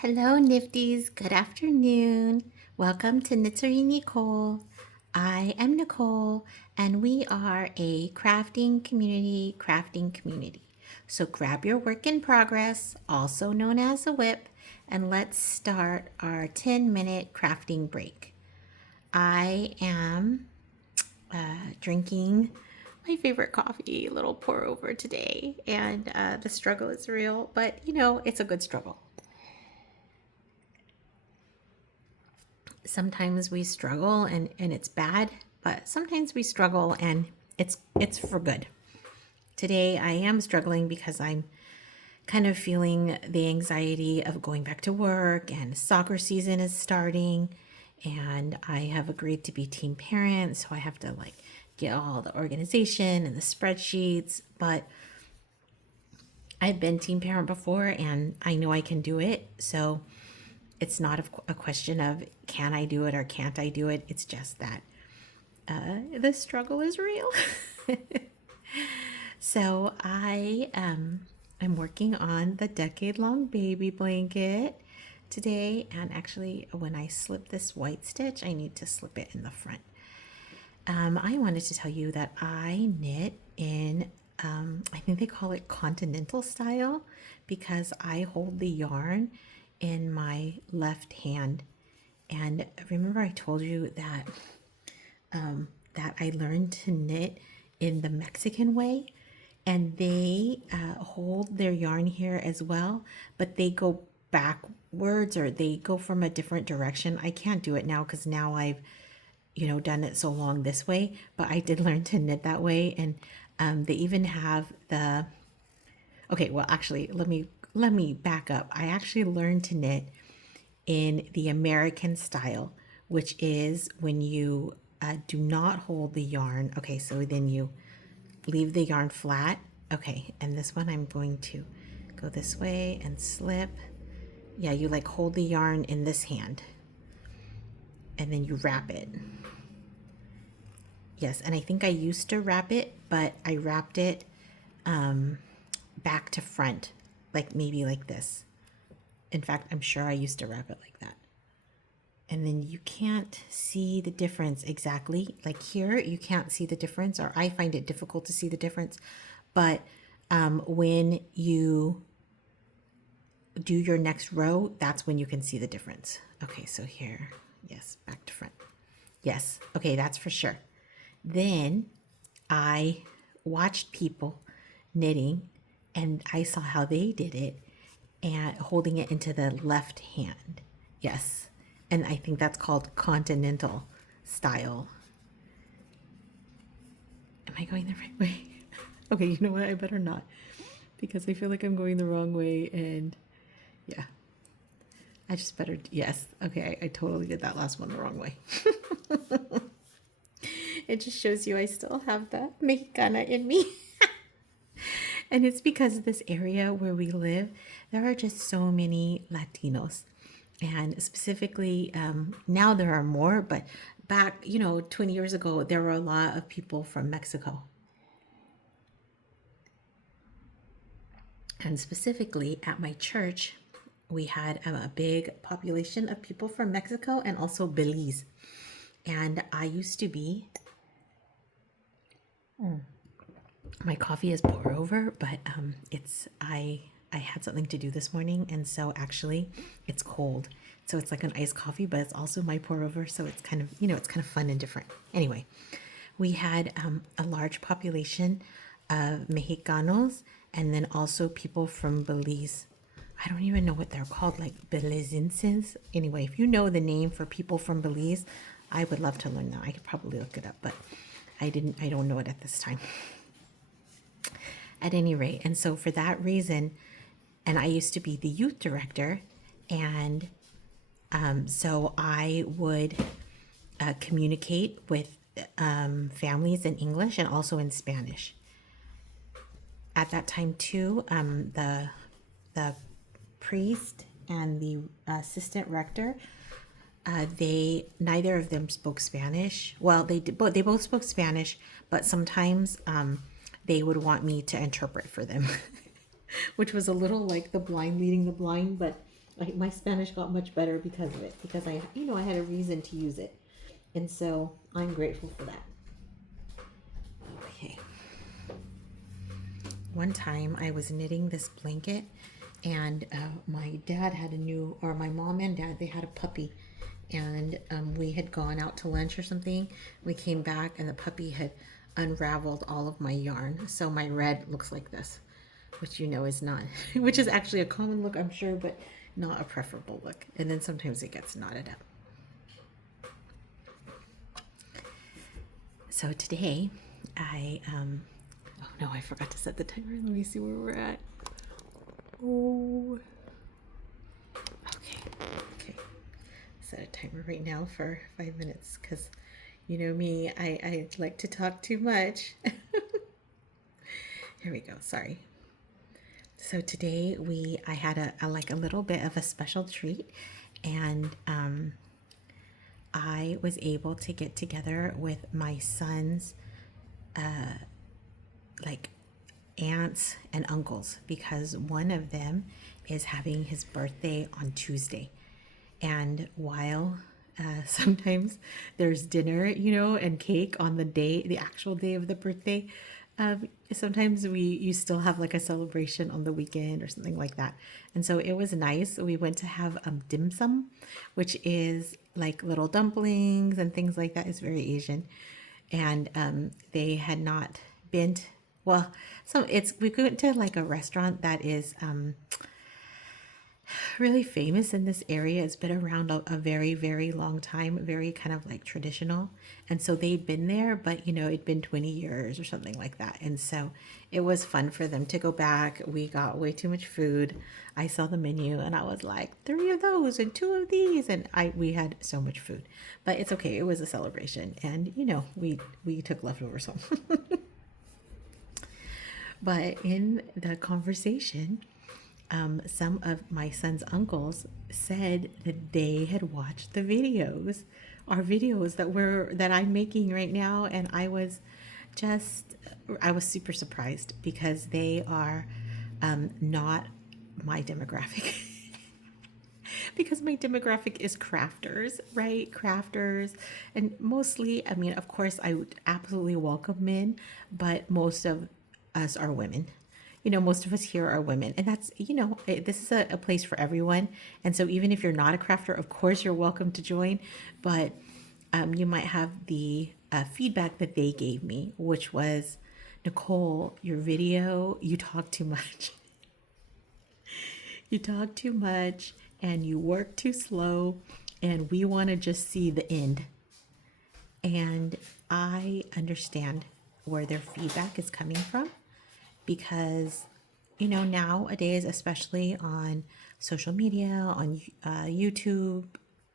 Hello, Nifties. Good afternoon. Welcome to Knitsery Nicole. I am Nicole, and we are a crafting community. So grab your work in progress, also known as a whip, and let's start our 10-minute crafting break. I am drinking my favorite coffee, a little pour over today, and the struggle is real, but it's a good struggle. Sometimes we struggle and it's bad, but sometimes we struggle and it's for good. Today I am struggling because I'm kind of feeling the anxiety of going back to work and soccer season is starting and I have agreed to be team parent, so I have to get all the organization and the spreadsheets, but I've been team parent before and I know I can do it. So it's not a question of can I do it or can't I do it. It's just that the struggle is real. So I'm working on the decade-long baby blanket today. And actually, when I slip this white stitch, I need to slip it in the front. I wanted to tell you that I knit in, I think they call it continental style, because I hold the yarn in my left hand. And remember I told you that that I learned to knit in the Mexican way, and they hold their yarn here as well, but they go backwards or they go from a different direction. I can't do it now because now I've done it so long this way, but I did learn to knit that way. And they even have the, okay, well, actually, let me back up. I actually learned to knit in the American style, which is when you do not hold the yarn. Okay, so then you leave the yarn flat. Okay, and this one I'm going to go this way and slip. Yeah, you hold the yarn in this hand and then you wrap it. Yes, and I think I used to wrap it, but I wrapped it back to front, maybe like this. In fact, I'm sure I used to wrap it like that. And then you can't see the difference exactly. Like here, you can't see the difference, or I find it difficult to see the difference. But when you do your next row, that's when you can see the difference. Okay, so here, yes, back to front. Yes, okay, that's for sure. Then I watched people knitting and I saw how they did it and holding it into the left hand. Yes. And I think that's called continental style. Am I going the right way? Okay, you know what? I better not, because I feel like I'm going the wrong way. And yeah, I just better. Yes. Okay, I totally did that last one the wrong way. It just shows you I still have the Mexicana in me. And it's because this area where we live, there are just so many Latinos. And specifically, now there are more, but back, 20 years ago, there were a lot of people from Mexico. And specifically at my church, we had a big population of people from Mexico and also Belize. And I used to be, my coffee is pour over, but I had something to do this morning, and so actually it's cold. So it's like an iced coffee, but it's also my pour over, so it's kind of, it's kind of fun and different. Anyway, we had a large population of Mexicanos and then also people from Belize. I don't even know what they're called, like Belizenses. Anyway, if you know the name for people from Belize, I would love to learn that. I could probably look it up, but I don't know it at this time. At any rate, and so for that reason, and I used to be the youth director, and so I would communicate with families in English and also in Spanish. At that time too, the priest and the assistant rector, they neither of them spoke Spanish. Well, they both spoke Spanish, but sometimes they would want me to interpret for them, which was a little like the blind leading the blind, but My Spanish got much better because of it, because I had a reason to use it. And so I'm grateful for that. Okay. One time I was knitting this blanket, and my dad had my mom and dad, they had a puppy. And we had gone out to lunch or something. We came back and the puppy had unraveled all of my yarn. So my red looks like this, which is not, which is actually a common look, I'm sure, but not a preferable look. And then sometimes it gets knotted up. So today oh no, I forgot to set the timer. Let me see where we're at. Oh, okay. Set a timer right now for 5 minutes, because you know me, I like to talk too much. Here we go. Sorry. So today I had a little bit of a special treat, and I was able to get together with my son's like aunts and uncles, because one of them is having his birthday on Tuesday. And while sometimes there's dinner, and cake on the actual day of the birthday, sometimes you still have like a celebration on the weekend or something like that. And so it was nice. We went to have dim sum, which is like little dumplings and things like that. It's very Asian. And they had not been well, we went to like a restaurant that is really famous in this area. It's been around a very, very long time, very kind of like traditional. And so they'd been there, but it'd been 20 years or something like that. And so it was fun for them to go back. We got way too much food. I saw the menu and I was like, 3 of those and 2 of these. And we had so much food, but it's okay. It was a celebration. And, we took leftovers home. But in the conversation, some of my son's uncles said that they had watched our videos that I'm making right now, and I was super surprised, because they are not my demographic. Because my demographic is crafters, right? Crafters, and mostly, I mean, of course, I would absolutely welcome men, but most of us are women. Most of us here are women, and that's, this is a place for everyone. And so even if you're not a crafter, of course, you're welcome to join. But you might have the feedback that they gave me, which was, Nicole, your video, you talk too much. You talk too much and you work too slow, and we want to just see the end. And I understand where their feedback is coming from, because nowadays, especially on social media, on YouTube,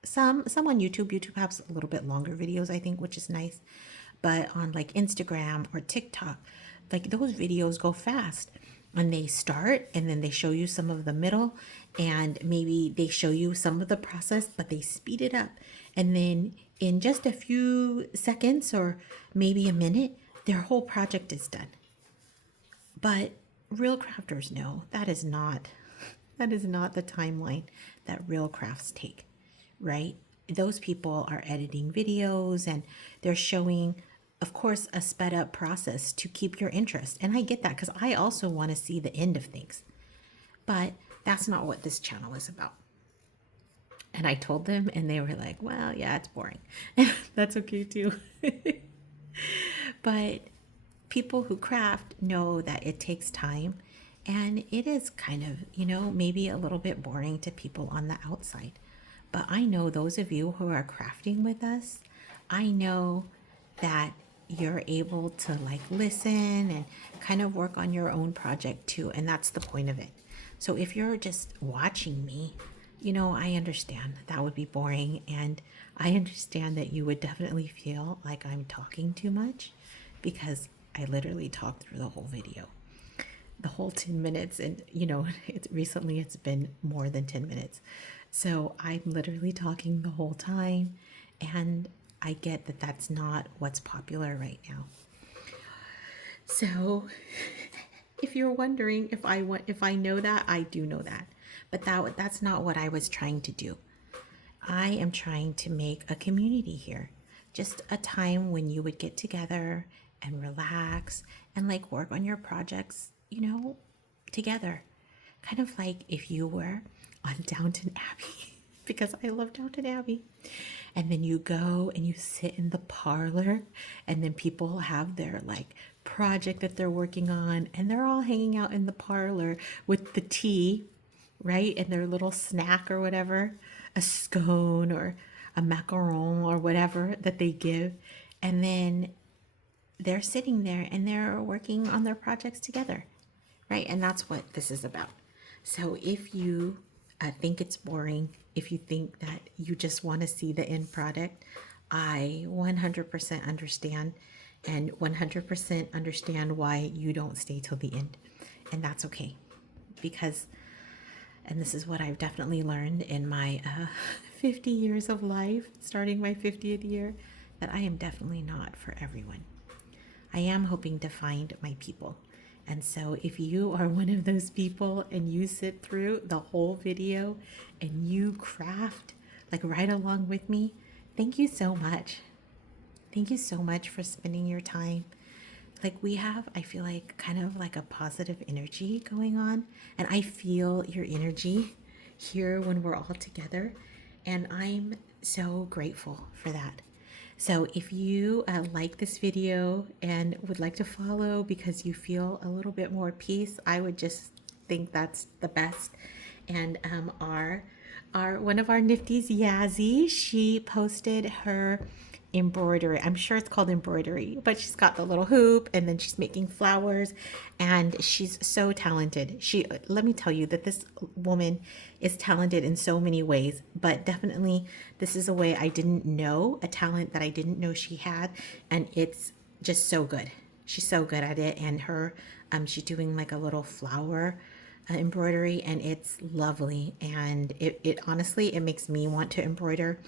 some on YouTube has a little bit longer videos, I think, which is nice. But on like Instagram or TikTok, like those videos go fast, and they start and then they show you some of the middle, and maybe they show you some of the process, but they speed it up. And then in just a few seconds or maybe a minute, their whole project is done. But real crafters know that is not the timeline that real crafts take, right? Those people are editing videos and they're showing, of course, a sped up process to keep your interest. And I get that, because I also want to see the end of things. But that's not what this channel is about. And I told them, and they were like, well, yeah, it's boring. That's okay too. But people who craft know that it takes time, and it is kind of, maybe a little bit boring to people on the outside. But I know those of you who are crafting with us, I know that you're able to like listen and kind of work on your own project too. And that's the point of it. So if you're just watching me, I understand that would be boring. And I understand that you would definitely feel like I'm talking too much, because I literally talked through the whole video, the whole 10 minutes. And, recently it's been more than 10 minutes. So I'm literally talking the whole time. And I get that that's not what's popular right now. So if you're wondering if I know that, I do know that. But that's not what I was trying to do. I am trying to make a community here. Just a time when you would get together and relax and like work on your projects, together. Kind of like if you were on Downton Abbey, because I love Downton Abbey. And then you go and you sit in the parlor, and then people have their like project that they're working on, and they're all hanging out in the parlor with the tea, right? And their little snack or whatever, a scone or a macaron or whatever that they give. And then they're sitting there and they're working on their projects together, right? And that's what this is about. So if you think it's boring, if you think that you just want to see the end product, I 100% understand, and 100% understand why you don't stay till the end. And that's okay, because, and this is what I've definitely learned in my 50 years of life, starting my 50th year, that I am definitely not for everyone. I am hoping to find my people. And so if you are one of those people and you sit through the whole video and you craft like right along with me, thank you so much. Thank you so much for spending your time. Like we have, I feel like kind of like a positive energy going on, and I feel your energy here when we're all together, and I'm so grateful for that. So if you like this video and would like to follow because you feel a little bit more peace, I would just think that's the best. And our one of our Nifties, Yazzie, she posted her embroidery. I'm sure it's called embroidery, but she's got the little hoop and then she's making flowers, and she's so talented. Let me tell you that this woman is talented in so many ways, but definitely this is a way I didn't know, a talent that I didn't know she had, and it's just so good. She's so good at it, and she's doing like a little flower embroidery, and it's lovely, and it honestly, it makes me want to embroider.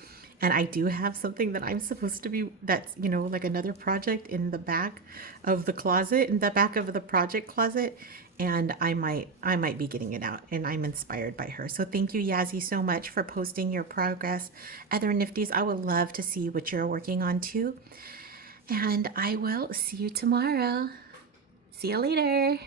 And I do have something that I'm supposed to be, that's, like another project in the back of the closet, in the back of the project closet. And I might be getting it out, and I'm inspired by her. So thank you, Yazzie, so much for posting your progress. Other Nifties, I would love to see what you're working on too. And I will see you tomorrow. See you later.